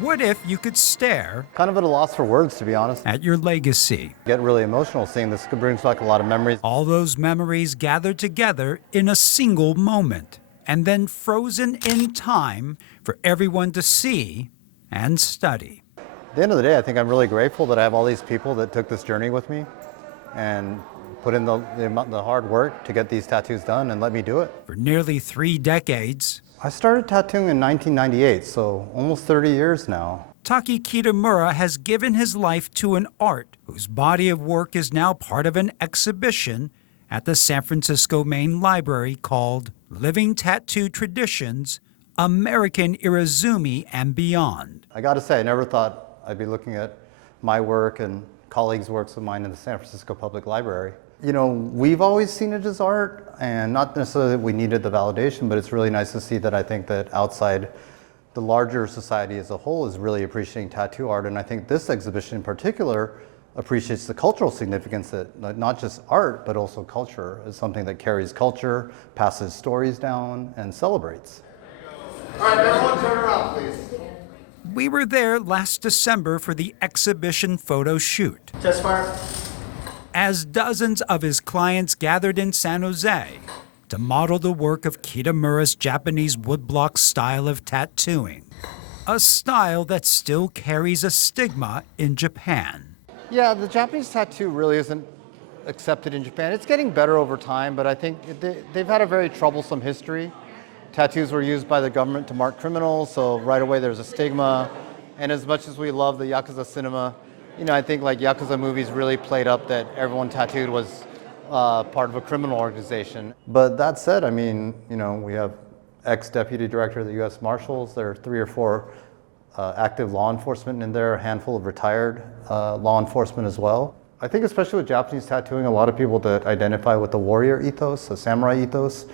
What if you could stare Kind of at a loss for words, to be honest. at your legacy? Get really emotional seeing this. It brings back a lot of memories. All those memories gathered together in a single moment and then frozen in time for everyone to see and study. At the end of the day, I think I'm really grateful that I have all these people that took this journey with me and put in the hard work to get these tattoos done and let me do it. For nearly 3 decades, I started tattooing in 1998, so almost 30 years now. Taki Kitamura has given his life to an art whose body of work is now part of an exhibition at the San Francisco Main Library called Living Tattoo Traditions, American Irezumi and Beyond. I gotta say, I never thought I'd be looking at my work and colleagues' works of mine in the San Francisco Public Library. You know, we've always seen it as art, and not necessarily that we needed the validation, but it's really nice to see that I think that outside the larger society as a whole is really appreciating tattoo art. And I think this exhibition in particular appreciates the cultural significance that not just art, but also culture is something that carries culture, passes stories down, and celebrates. All right, everyone turn around, please. We were there last December for the exhibition photo shoot, Chest fire. as dozens of his clients gathered in San Jose to model the work of Kitamura's Japanese woodblock style of tattooing, a style that still carries a stigma in Japan. Yeah, the Japanese tattoo really isn't accepted in Japan. It's getting better over time, but I think they've had a very troublesome history. Tattoos were used by the government to mark criminals, so right away there's a stigma. And as much as we love the Yakuza cinema, you know, I think like Yakuza movies really played up that everyone tattooed was part of a criminal organization. But that said, I mean, you know, we have ex-deputy director of the U.S. Marshals. There are 3 or 4 active law enforcement in there, a handful of retired law enforcement as well. I think especially with Japanese tattooing, a lot of people that identify with the warrior ethos, the samurai ethos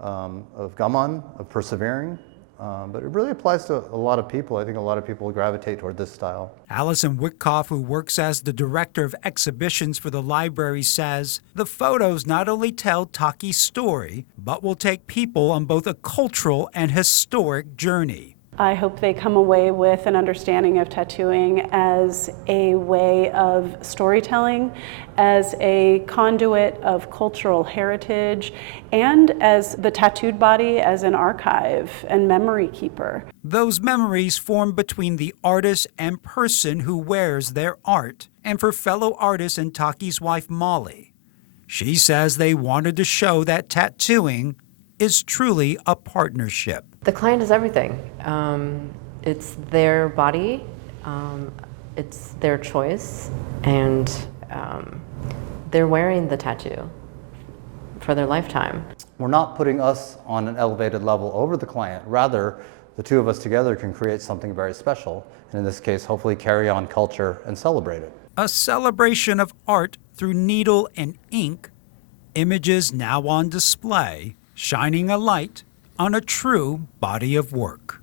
of gaman, of persevering. But it really applies to a lot of people. I think a lot of people gravitate toward this style. Allison Wyckoff, who works as the director of exhibitions for the library, says the photos not only tell Taki's story, but will take people on both a cultural and historic journey. I hope they come away with an understanding of tattooing as a way of storytelling, as a conduit of cultural heritage, and as the tattooed body as an archive and memory keeper. Those memories form between the artist and person who wears their art, and for fellow artist and Taki's wife, Molly. She says they wanted to show that tattooing is truly a partnership. The client is everything. It's their body, it's their choice, and they're wearing the tattoo for their lifetime. We're not putting us on an elevated level over the client. Rather, the two of us together can create something very special, and in this case, hopefully carry on culture and celebrate it. A celebration of art through needle and ink, images now on display, shining a light on a true body of work.